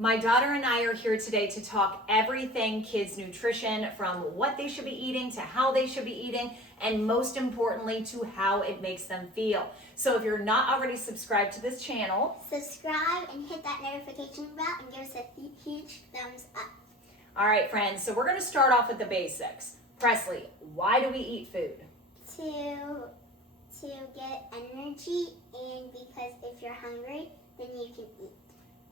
My daughter and I are here today to talk everything kids nutrition, from what they should be eating to how they should be eating, and most importantly to how it makes them feel. So if you're not already subscribed to this channel, subscribe and hit that notification bell and give us a huge thumbs up. All right, friends, so we're going to start off with the basics. Presley, why do we eat food? To get energy, and because if you're hungry, then you can eat.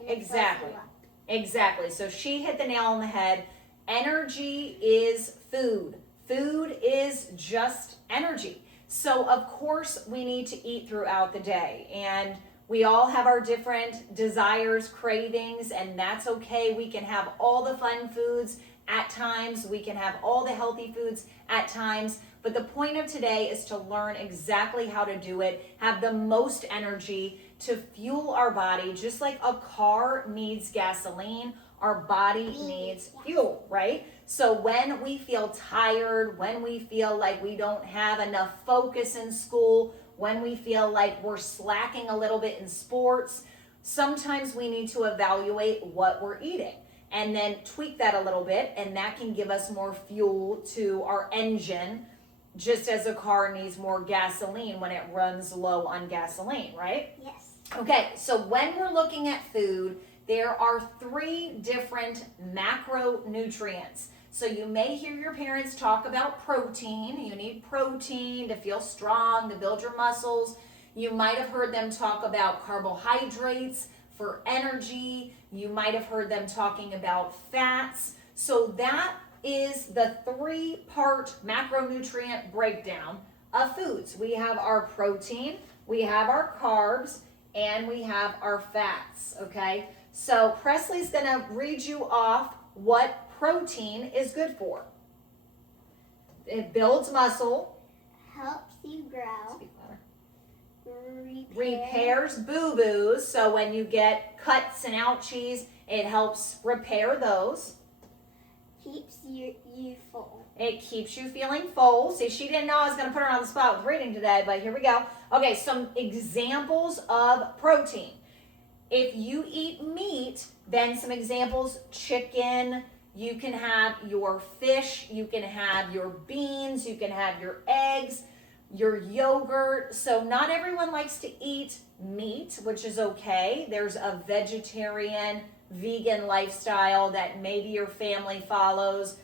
And it fills you up. Exactly. So she hit the nail on the head. Energy is food. Food is just energy. So of course we need to eat throughout the day, and we all have our different desires, cravings, and that's okay. We can have all the fun foods at times. We can have all the healthy foods at times. But the point of today is to learn exactly how to do it, have the most energy to fuel our body. Just like a car needs gasoline, our body needs fuel, right? So when we feel tired, when we feel like we don't have enough focus in school, when we feel like we're slacking a little bit in sports, sometimes we need to evaluate what we're eating and then tweak that a little bit, and that can give us more fuel to our engine, just as a car needs more gasoline when it runs low on gasoline, right? Yes. Okay, so when we're looking at food, there are 3 different macronutrients. So you may hear your parents talk about protein. You need protein to feel strong, to build your muscles. You might have heard them talk about carbohydrates for energy. You might have heard them talking about fats. So that is the 3-part macronutrient breakdown of foods. We have our protein, we have our carbs, and we have our fats, okay? So Presley's gonna read you off what protein is good for. It builds muscle. Helps you grow. Speak louder. Repairs boo-boos. So when you get cuts and ouchies, it helps repair those. Keeps you full. It keeps you feeling full. See, she didn't know I was going to put her on the spot with reading today, but here we go. Okay, some examples of protein. If you eat meat, then some examples: chicken, you can have your fish, you can have your beans, you can have your eggs, your yogurt. So not everyone likes to eat meat, which is okay. There's a vegetarian, vegan lifestyle that maybe your family follows,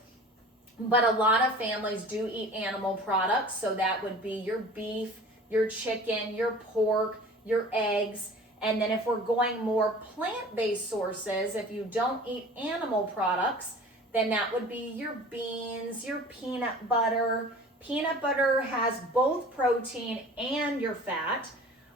but a lot of families do eat animal products. So that would be your beef, your chicken, your pork, your eggs. And then if we're going more plant-based sources, if you don't eat animal products, then that would be your beans, your peanut butter. Peanut butter has both protein and your fat.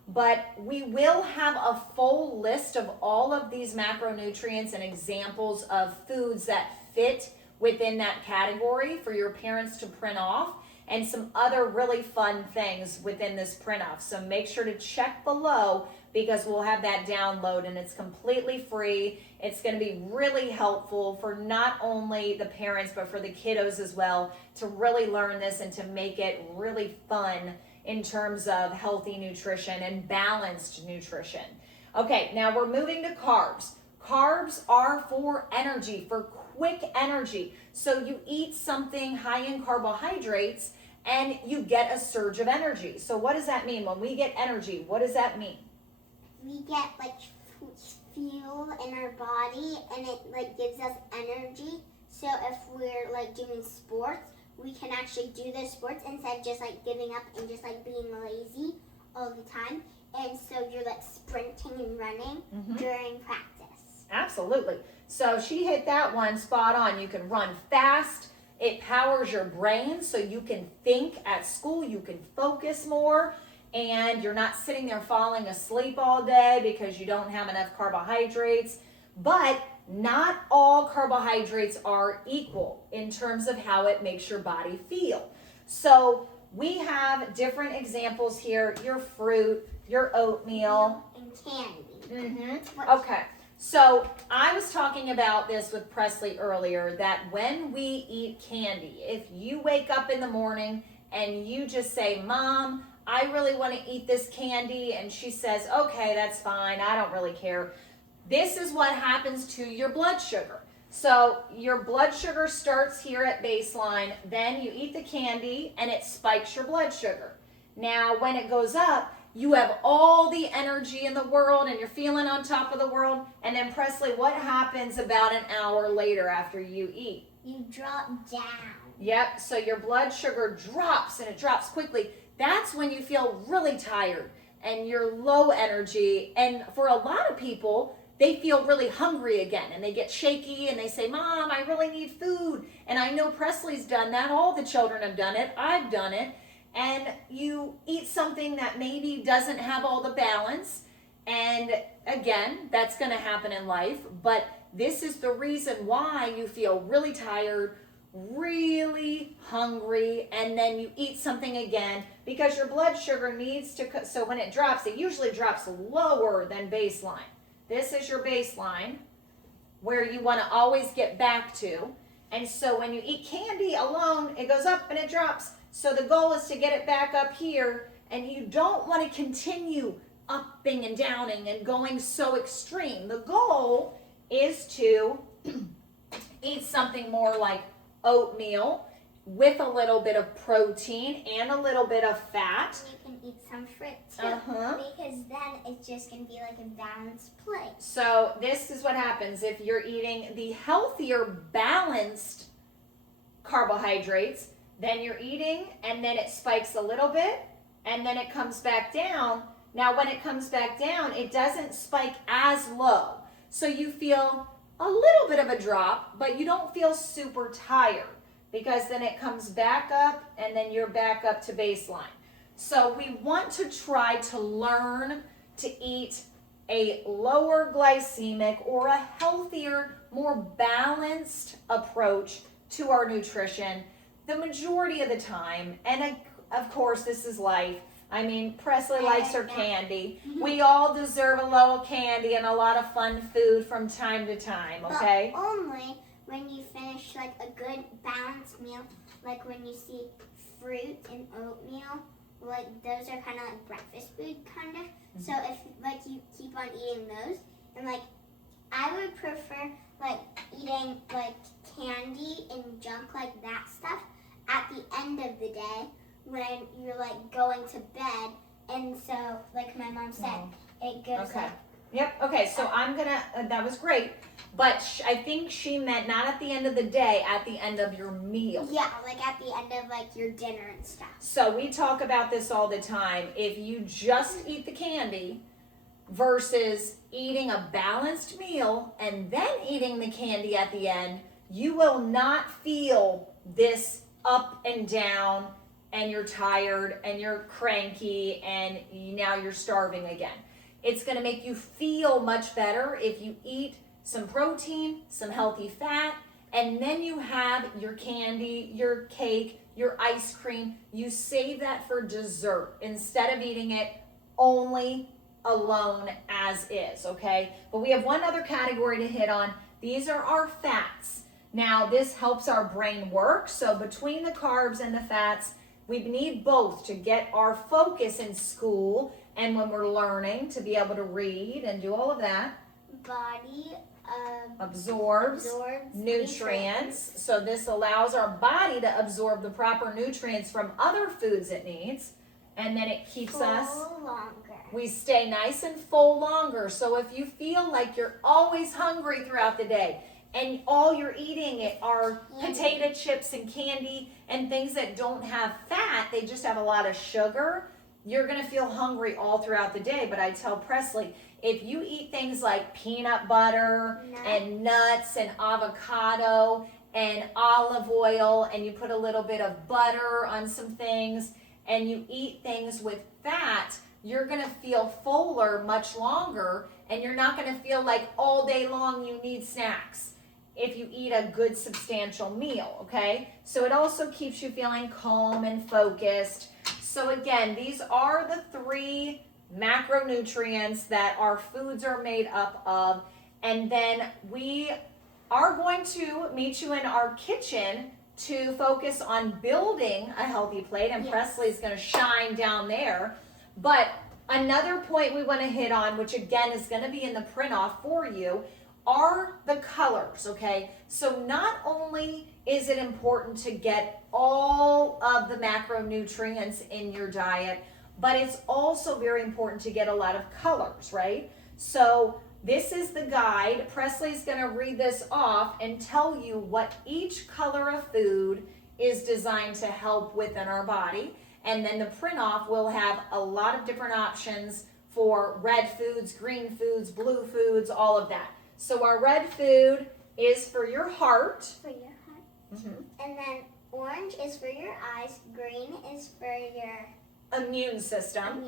But we will have a full list of all of these macronutrients and examples of foods that fit within that category for your parents to print off, and some other really fun things within this print off. So make sure to check below, because we'll have that download, and it's completely free. It's going to be really helpful for not only the parents but for the kiddos as well, to really learn this and to make it really fun in terms of healthy nutrition and balanced nutrition. Okay, now we're moving to carbs. Carbs are for energy, for quick energy. So you eat something high in carbohydrates and you get a surge of energy. So what does that mean? When we get energy, what does that mean? We get fuel in our body, and it gives us energy. So if we're doing sports, we can actually do the sports instead of just giving up and just being lazy all the time. And so you're sprinting and running during practice. Absolutely. So she hit that one spot on. You can run fast. It powers your brain so you can think at school. You can focus more, and you're not sitting there falling asleep all day because you don't have enough carbohydrates. But not all carbohydrates are equal in terms of how it makes your body feel. So we have different examples here: your fruit, your oatmeal, and candy. Okay, so I was talking about this with Presley earlier, that when we eat candy, if you wake up in the morning and you just say, "Mom, I really want to eat this candy," and she says, "Okay, that's fine, I don't really care," this is what happens to your blood sugar. So your blood sugar starts here at baseline, then you eat the candy and it spikes your blood sugar. Now when it goes up, you have all the energy in the world and you're feeling on top of the world. And then Presley, what happens about an hour later after you eat? You drop down. Yep, so your blood sugar drops and it drops quickly. That's when you feel really tired and you're low energy. And for a lot of people, they feel really hungry again and they get shaky and they say, Mom, I really need food. And I know Presley's done that. All the children have done it. I've done it. And you eat something that maybe doesn't have all the balance. And again, that's going to happen in life. But this is the reason why you feel really tired, really hungry, and then you eat something again because your blood sugar needs to, so when it drops, it usually drops lower than baseline. This is your baseline where you want to always get back to. And so when you eat candy alone, it goes up and it drops. So the goal is to get it back up here, and you don't want to continue upping and downing and going so extreme. The goal is to eat something more like oatmeal with a little bit of protein and a little bit of fat. And you can eat some fruit too, because then it's just going to be like a balanced plate. So this is what happens if you're eating the healthier, balanced carbohydrates. Then you're eating, and then it spikes a little bit, and then it comes back down. Now, when it comes back down, it doesn't spike as low. So you feel a little bit of a drop, but you don't feel super tired because then it comes back up, and then you're back up to baseline. So we want to try to learn to eat a lower glycemic or a healthier, more balanced approach to our nutrition the majority of the time. And of course, this is life. I mean, Presley likes her candy. We all deserve a little candy and a lot of fun food from time to time, okay? But only when you finish like a good balanced meal, like when you see fruit and oatmeal, like those are kind of like breakfast food kind of. Mm-hmm. So if like you keep on eating those, and like I would prefer like eating like candy and junk like that stuff at the end of the day when you're like going to bed. And so like my mom said, it goes okay. like, Yep, okay, so I'm gonna, that was great, but I think she meant not at the end of the day, at the end of your meal. yeah, like at the end of like your dinner and stuff. So we talk about this all the time. If you just eat the candy versus eating a balanced meal and then eating the candy at the end, you will not feel this up and down and you're tired and you're cranky and now you're starving again. It's going to make you feel much better if you eat some protein, some healthy fat, and then you have your candy, your cake, your ice cream. You save that for dessert instead of eating it only alone as is, okay? But we have one other category to hit on. These are our fats. Now, this helps our brain work. So between the carbs and the fats, we need both to get our focus in school and when we're learning to be able to read and do all of that. Body absorbs nutrients. So this allows our body to absorb the proper nutrients from other foods it needs. And then it keeps us longer. We stay nice and full longer. So if you feel like you're always hungry throughout the day and all you're eating are potato chips and candy and things that don't have fat, they just have a lot of sugar, you're going to feel hungry all throughout the day. But I tell Presley, if you eat things like peanut butter and nuts and avocado and olive oil and you put a little bit of butter on some things and you eat things with fat, you're going to feel fuller much longer and you're not going to feel like all day long you need snacks if you eat a good substantial meal, okay? So it also keeps you feeling calm and focused. So again, these are the 3 macronutrients that our foods are made up of. And then we are going to meet you in our kitchen to focus on building a healthy plate. And Presley's going to shine down there. But Another point we want to hit on, which again is going to be in the print off for you, are the colors, okay? So not only is it important to get all of the macronutrients in your diet, but it's also very important to get a lot of colors, right? So this is the guide. Presley's going to read this off and tell you what each color of food is designed to help within our body. And then the print off will have a lot of different options for red foods, green foods, blue foods, all of that. So our red food is for your heart. For your heart. Mm-hmm. And then orange is for your eyes. Green is for your Immune system.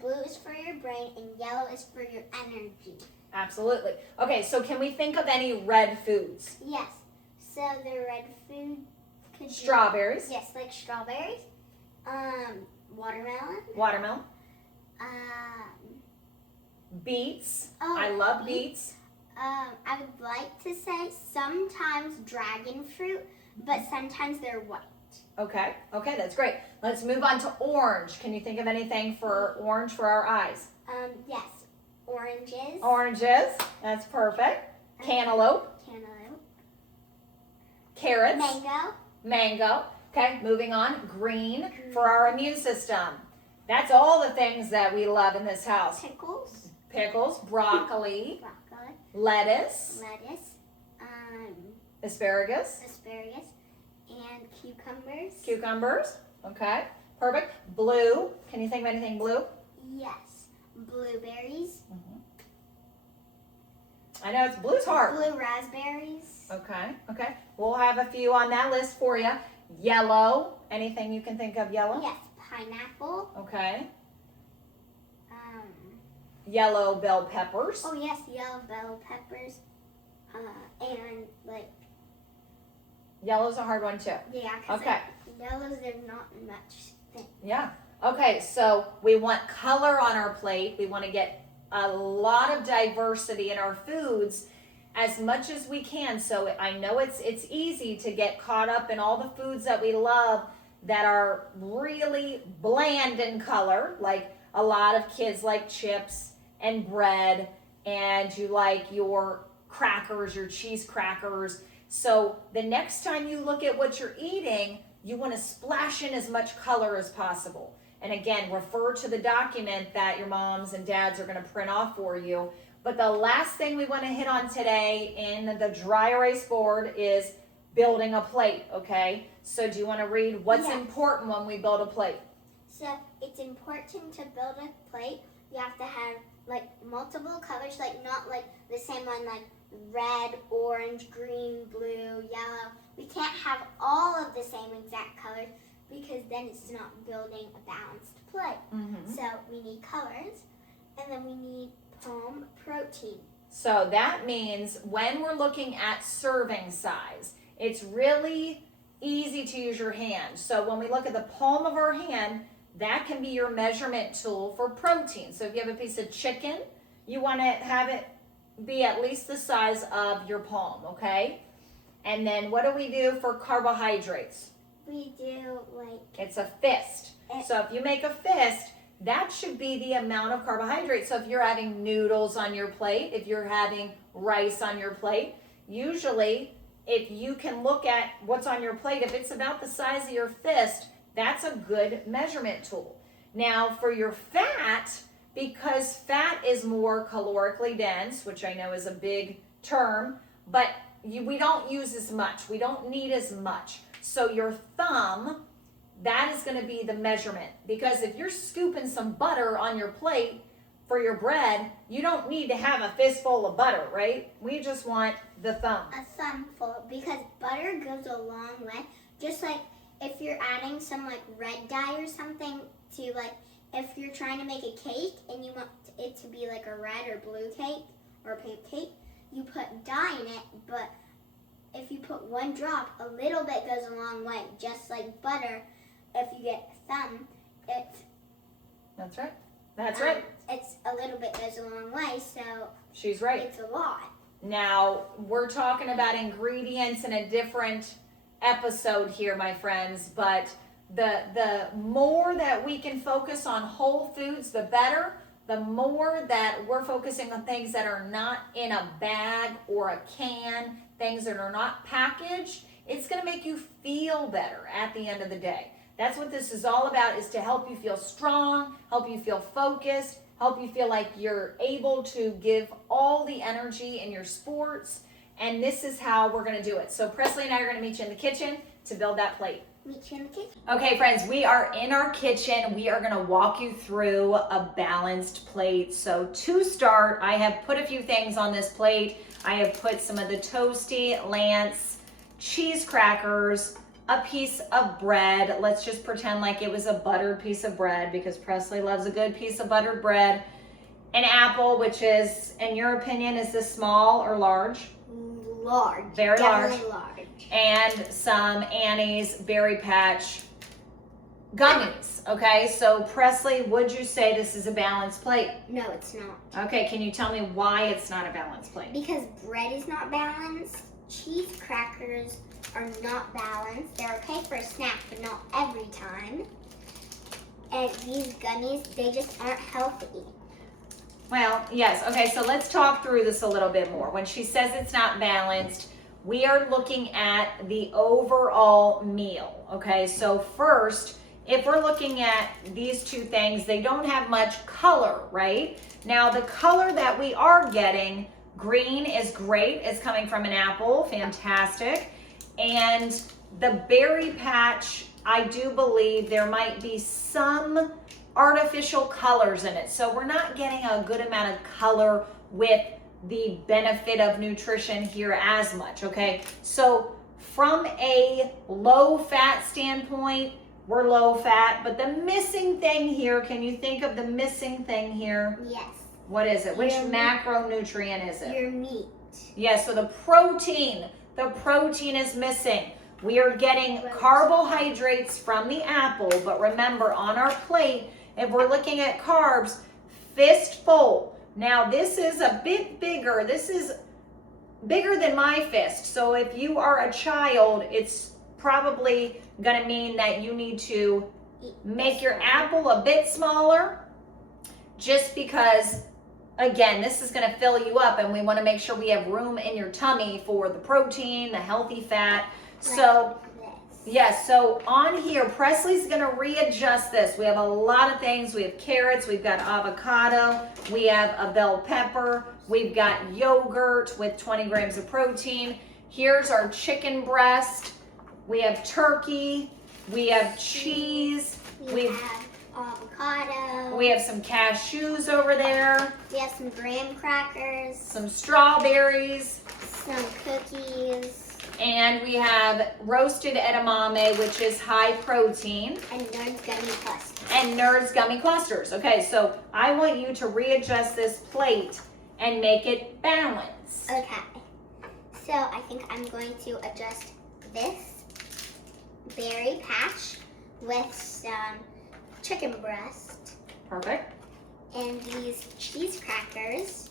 Blue is for your brain, and yellow is for your energy. Absolutely. Okay, so can we think of any red foods? Yes. So the red food could be Strawberries. yes, like strawberries. Watermelon. Watermelon. Beets. Beets. I love beets. I would like to say sometimes dragon fruit, but sometimes they're white. Okay, that's great. Let's move on to orange. Can you think of anything for orange for our eyes? Yes. Oranges. Oranges. That's perfect. Cantaloupe. Carrots. Mango. Okay, moving on. Green for our immune system. That's all the things that we love in this house. Pickles, broccoli, lettuce, asparagus, and cucumbers. cucumbers. Okay, perfect. Blue. Can you think of anything blue? Yes. Blueberries. I know it's blue's hard. Blue raspberries. Okay. We'll have a few on that list for you. Yellow. Anything you can think of yellow? Yes. Pineapple. Okay. Yellow bell peppers. Oh yes, yellow bell peppers. And like. Yellow's a hard one too. Yeah. Okay. Yellows, they're not much thing. Yeah. Okay, so we want color on our plate. We want to get a lot of diversity in our foods as much as we can. So I know it's easy to get caught up in all the foods that we love that are really bland in color. Like a lot of kids like chips and bread, and you like your crackers, your cheese crackers. So the next time you look at what you're eating, you want to splash in as much color as possible. And again, refer to the document that your moms and dads are going to print off for you. But the last thing we want to hit on today in the dry erase board is building a plate, okay? So do you want to read what's important when we build a plate? So it's important to build a plate. You have to have like multiple colors, like not like the same one, like red, orange, green, blue, yellow. We can't have all of the same exact colors because then it's not building a balanced plate. So we need colors, and then we need protein. So that means when we're looking at serving size, it's really easy to use your hand. So when we look at the palm of our hand, that can be your measurement tool for protein. So if you have a piece of chicken, you want to have it be at least the size of your palm, okay? And then what do we do for carbohydrates? We do like... It's a fist. So if you make a fist, that should be the amount of carbohydrates. So if you're having noodles on your plate, if you're having rice on your plate, usually if you can look at what's on your plate, if it's about the size of your fist, that's a good measurement tool. Now for your fat, because fat is more calorically dense, which I know is a big term, but we don't use as much. We don't need as much. So your thumb, that is going to be the measurement. Because if you're scooping some butter on your plate for your bread, you don't need to have a fistful of butter, right? We just want the thumb. A thumbful, because butter goes a long way. Just like if you're adding some like red dye or something to like, if you're trying to make a cake and you want it to be like a red or blue cake or pink cake, you put dye in it, but if you put one drop, a little bit goes a long way. Just like butter, if you get a thumb, it's... That's right. That's right. It's a little bit goes a long way, so... She's right. It's a lot. Now, we're talking about ingredients in a different episode here, my friends, but the more that we can focus on whole foods, the better. The more that we're focusing on things that are not in a bag or a can, things that are not packaged, it's going to make you feel better at the end of the day. That's what this is all about, is to help you feel strong, help you feel focused, help you feel like you're able to give all the energy in your sports. And this is how we're going to do it. So Presley and I are going to meet you in the kitchen to build that plate. Meet you in the kitchen. Okay, friends, we are in our kitchen. We are going to walk you through a balanced plate. So to start, I have put a few things on this plate. I have put some of the Toasty Lance cheese crackers, a piece of bread. Let's just pretend like it was a buttered piece of bread because Presley loves a good piece of buttered bread. An apple, which is, in your opinion, is this small or large? Large. Very Definitely large. large. And some Annie's Berry Patch gummies. Okay, so Presley, would you say this is a balanced plate? No, it's not. Okay, can you tell me why it's not a balanced plate? Because bread is not balanced. Cheese crackers are not balanced. They're okay for a snack, but not every time. And these gummies, they just aren't healthy. Well, yes. Okay, so let's talk through this a little bit more. When she says it's not balanced, we are looking at the overall meal. Okay, so first, if we're looking at these two things, they don't have much color, right? Now, the color that we are getting, green is great. It's coming from an apple, fantastic. And the berry patch, I do believe there might be some artificial colors in it. So we're not getting a good amount of color with the benefit of nutrition here as much, okay? So from a low fat standpoint, we're low fat, but the missing thing here, can you think of the missing thing here? Yes. What is it? Which Your macronutrient is it? Your meat. Yes, so the protein is missing. We are getting carbohydrates from the apple, but remember on our plate, if we're looking at carbs, fistful. Now this is a bit bigger. This is bigger than my fist. So if you are a child, it's probably gonna mean that you need to make your apple a bit smaller, just because, again, this is gonna fill you up and we wanna make sure we have room in your tummy for the protein, the healthy fat. So yes, so on here, Presley's gonna readjust this. We have a lot of things. We have carrots, we've got avocado, we have a bell pepper, we've got yogurt with 20 grams of protein. Here's our chicken breast. We have turkey, we have cheese, we have avocado. We have some cashews over there. We have some graham crackers. Some strawberries. Some cookies. And we have roasted edamame, which is high protein. And Nerds Gummy Clusters. And Nerds Gummy Clusters. Okay, so I want you to readjust this plate and make it balanced. Okay. So I think I'm going to adjust this berry patch with some chicken breast. Perfect. And these cheese crackers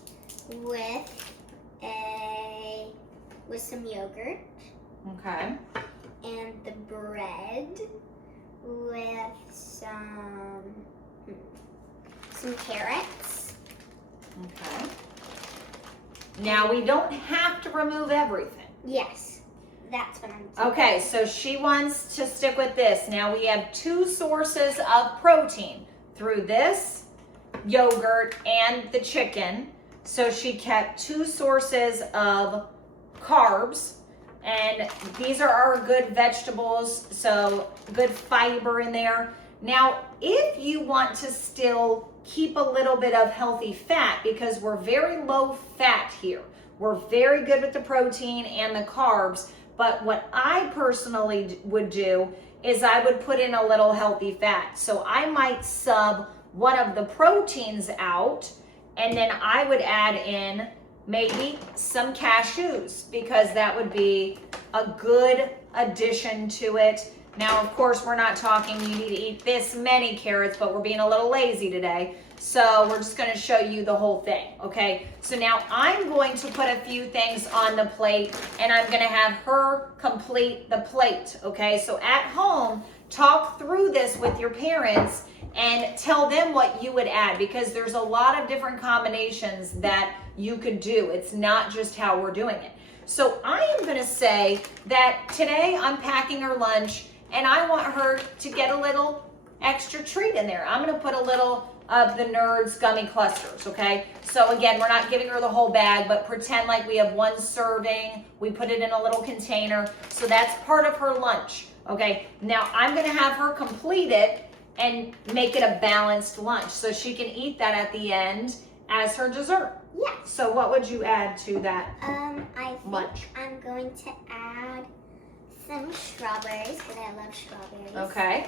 with some yogurt. Okay. And the bread with some carrots. Okay. Now we don't have to remove everything. Yes, that's what I'm doing. Okay, so she wants to stick with this. Now we have two sources of protein through this yogurt and the chicken. So she kept two sources of carbs, and these are our good vegetables, so good fiber in there. Now, if you want to still keep a little bit of healthy fat, because we're very low fat here, we're very good with the protein and the carbs, but what I personally would do is I would put in a little healthy fat. So I might sub one of the proteins out, and then I would add in maybe some cashews, because that would be a good addition to it. Now, of course, we're not talking you need to eat this many carrots, but we're being a little lazy today. So we're just gonna show you the whole thing, okay? So now I'm going to put a few things on the plate, and I'm gonna have her complete the plate, okay? So at home, talk through this with your parents and tell them what you would add, because there's a lot of different combinations that you could do. It's not just how we're doing it. So I am going to say that today I'm packing her lunch and I want her to get a little extra treat in there. I'm going to put a little of the Nerds gummy clusters, okay? So again, we're not giving her the whole bag, but pretend like we have one serving. We put it in a little container. So that's part of her lunch, okay? Now I'm going to have her complete it and make it a balanced lunch so she can eat that at the end as her dessert. Yeah. So what would you add to that I think lunch? I'm going to add some strawberries because I love strawberries. Okay.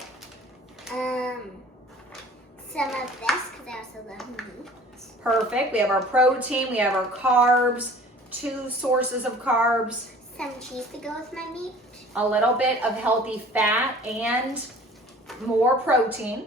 Some of this because I also love meat. Perfect. We have our protein, we have our carbs, 2 sources of carbs, Some cheese to go with my meat. a little bit of healthy fat, and more protein.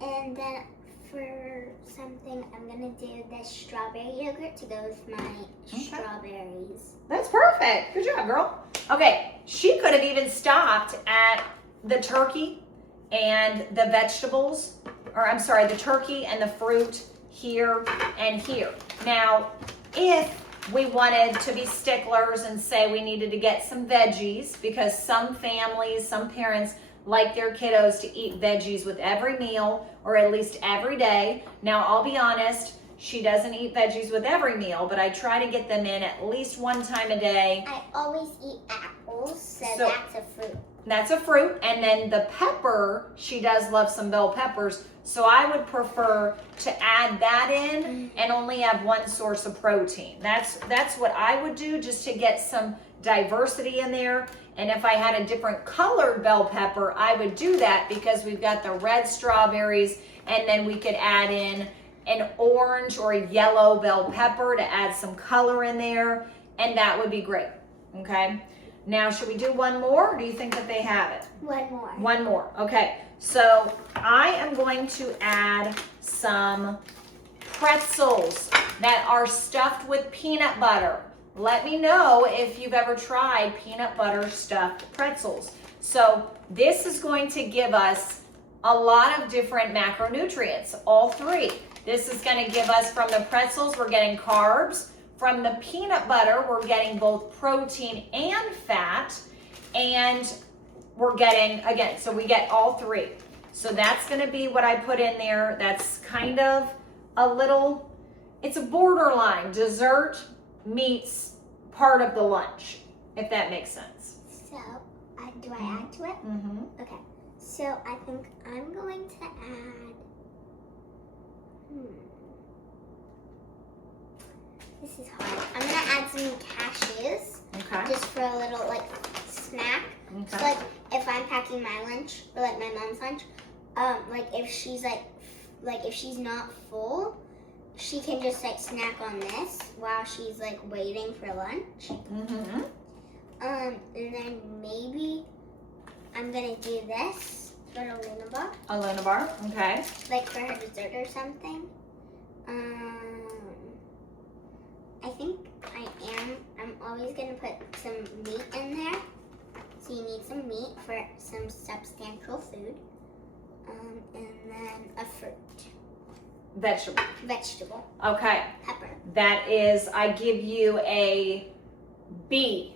And then for something, I'm going to do this strawberry yogurt to go with my strawberries. That's perfect. Good job, girl. Okay, she could have even stopped at the turkey and the vegetables, or I'm sorry, the turkey and the fruit here and here. Now, if we wanted to be sticklers and say we needed to get some veggies, because some families, some parents like their kiddos to eat veggies with every meal or at least every day. Now, I'll be honest, she doesn't eat veggies with every meal, but I try to get them in at least one time a day. I always eat apples, so that's a fruit. That's a fruit. And then the pepper, she does love some bell peppers. So I would prefer to add that in and only have one source of protein. That's what I would do, just to get some diversity in there. And if I had a different colored bell pepper, I would do that because we've got the red strawberries, and then we could add in an orange or a yellow bell pepper to add some color in there, and that would be great. Okay. Now, should we do one more, or do you think that they have it? One more. One more. Okay. So I am going to add some pretzels that are stuffed with peanut butter. Let me know if you've ever tried peanut butter stuffed pretzels. So this is going to give us a lot of different macronutrients, all 3. This is going to give us, from the pretzels, we're getting carbs. From the peanut butter, we're getting both protein and fat. And we're getting, again, so we get all 3. So that's going to be what I put in there. That's kind of a little, it's a borderline dessert meets part of the lunch, if that makes sense. So, do I add to it? Mm-hmm. Okay. So, I think I'm going to add, this is hard. I'm going to add some cashews. Okay. Just for a little, like, snack. Okay. So, like, if I'm packing my lunch, or, like, my mom's lunch, like, if she's, like, if she's not full, she can just, like, snack on this while she's, like, waiting for lunch. Mm-hmm. And then maybe I'm going to do this for a Luna bar. A Luna bar, okay. Like, for her dessert or something. I think I'm always going to put some meat in there. So you need some meat for some substantial food. And then a fruit. Vegetable. Okay. Pepper. That is, I give you a B.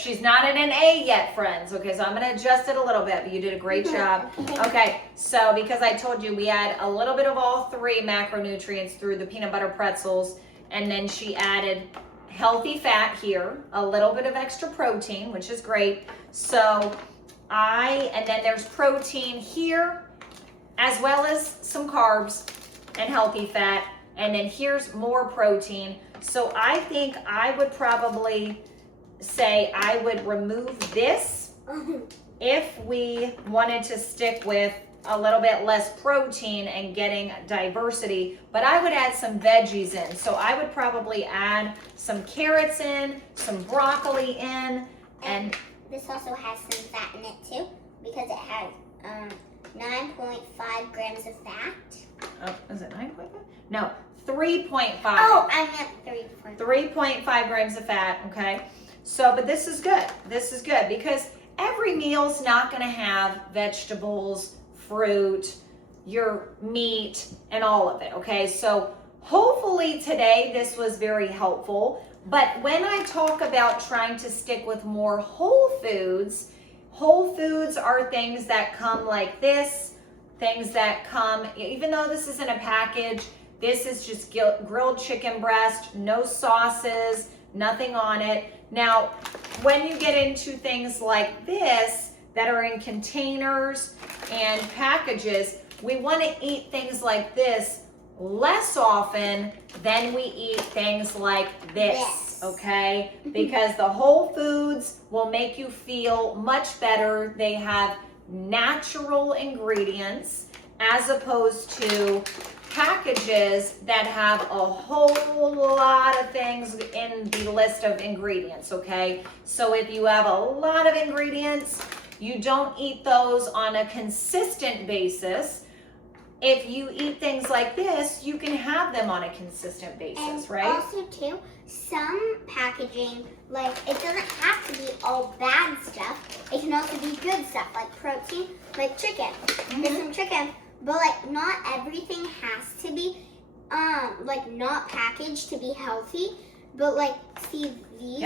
She's not in an A yet, friends. Okay, so I'm going to adjust it a little bit, but you did a great job. Okay, so because I told you we add a little bit of all 3 macronutrients through the peanut butter pretzels, and then she added healthy fat here, a little bit of extra protein, which is great. So and then there's protein here, as well as some carbs and healthy fat, and then here's more protein. So I think I would probably say I would remove this if we wanted to stick with a little bit less protein and getting diversity, but I would add some veggies in. So I would probably add some carrots in, some broccoli in, and this also has some fat in it too, because it has 9.5 grams of fat. Oh, is it 9.5? No, 3.5. Oh, I meant 3.5. 3.5 grams of fat, okay? So, but this is good. This is good because every meal's not gonna have vegetables, fruit, your meat, and all of it, okay? So hopefully today this was very helpful. But when I talk about trying to stick with more whole foods are things that come like this, things that come, even though this isn't a package, this is just grilled chicken breast, no sauces, nothing on it. Now, when you get into things like this that are in containers and packages, we want to eat things like this less often than we eat things like this, okay? Because the whole foods will make you feel much better. They have natural ingredients as opposed to packages that have a whole lot of things in the list of ingredients, okay? So if you have a lot of ingredients, you don't eat those on a consistent basis. If you eat things like this, you can have them on a consistent basis, right? And also too, some packaging, like it doesn't have to be all bad stuff. It can also be good stuff, like protein, like chicken. There's some chicken, but like not everything has to be like not packaged to be healthy. But like see these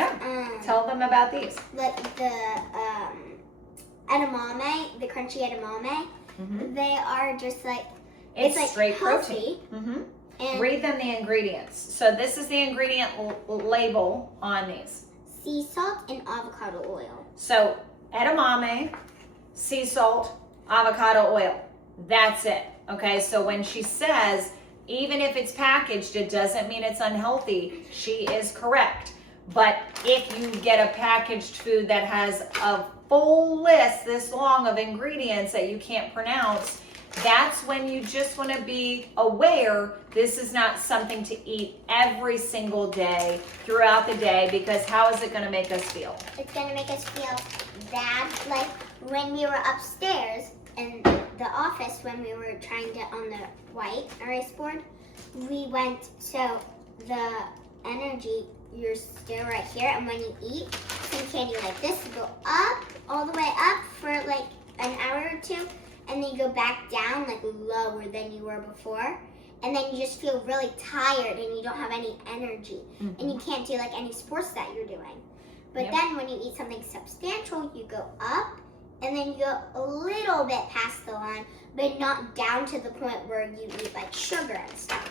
tell them about these. Like the edamame, the crunchy edamame, they are just like it's like straight healthy. protein. And read them the ingredients. So this is the ingredient label on these. Sea salt and avocado oil. So edamame, sea salt, avocado oil. That's it. Okay, so when she says, even if it's packaged, it doesn't mean it's unhealthy, she is correct. But if you get a packaged food that has a full list this long of ingredients that you can't pronounce, that's when you just want to be aware this is not something to eat every single day throughout the day, because how is it going to make us feel? It's going to make us feel bad. Like when we were upstairs in the office, when we were trying to get on the white erase board, we went, so the energy, you're still right here, and when you eat some candy like this, you go up, all the way up for like an hour or two, and then you go back down like lower than you were before, and then you just feel really tired and you don't have any energy, and you can't do like any sports that you're doing. But then when you eat something substantial, you go up, and then you go a little bit past the line, but not down to the point where you eat like sugar and stuff.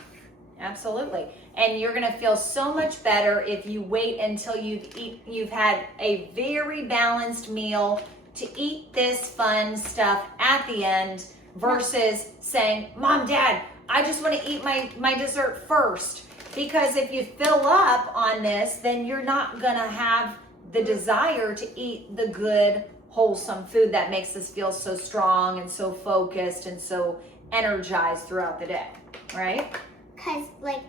Absolutely. And you're going to feel so much better if you wait until you've had a very balanced meal to eat this fun stuff at the end versus saying, Mom, Dad, I just want to eat my dessert first. Because if you fill up on this, then you're not going to have the desire to eat the good, wholesome food that makes us feel so strong and so focused and so energized throughout the day, right? Because, like,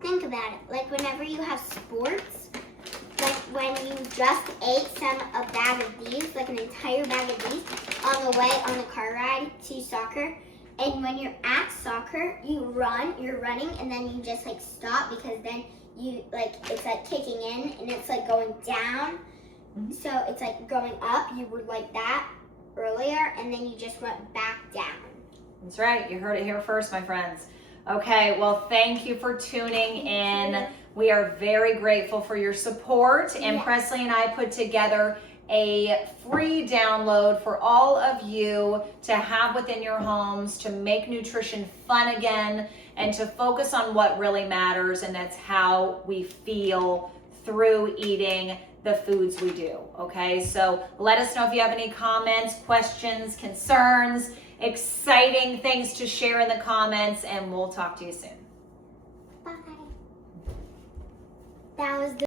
think about it. Like, whenever you have sports, like when you just ate a bag of these, like an entire bag of these, on the way on the car ride to soccer, and when you're at soccer, you're running, and then you just, like, stop, because then you, like, it's, like, kicking in, and it's, like, going down. So it's, like, going up. You were like that earlier, and then you just went back down. That's right. You heard it here first, my friends. Okay, well, thank you for tuning in. We are very grateful for your support. And Presley and I put together a free download for all of you to have within your homes to make nutrition fun again and to focus on what really matters, and that's how we feel through eating the foods we do. Okay, so let us know if you have any comments, questions, concerns, exciting things to share in the comments, and we'll talk to you soon. Bye. That was the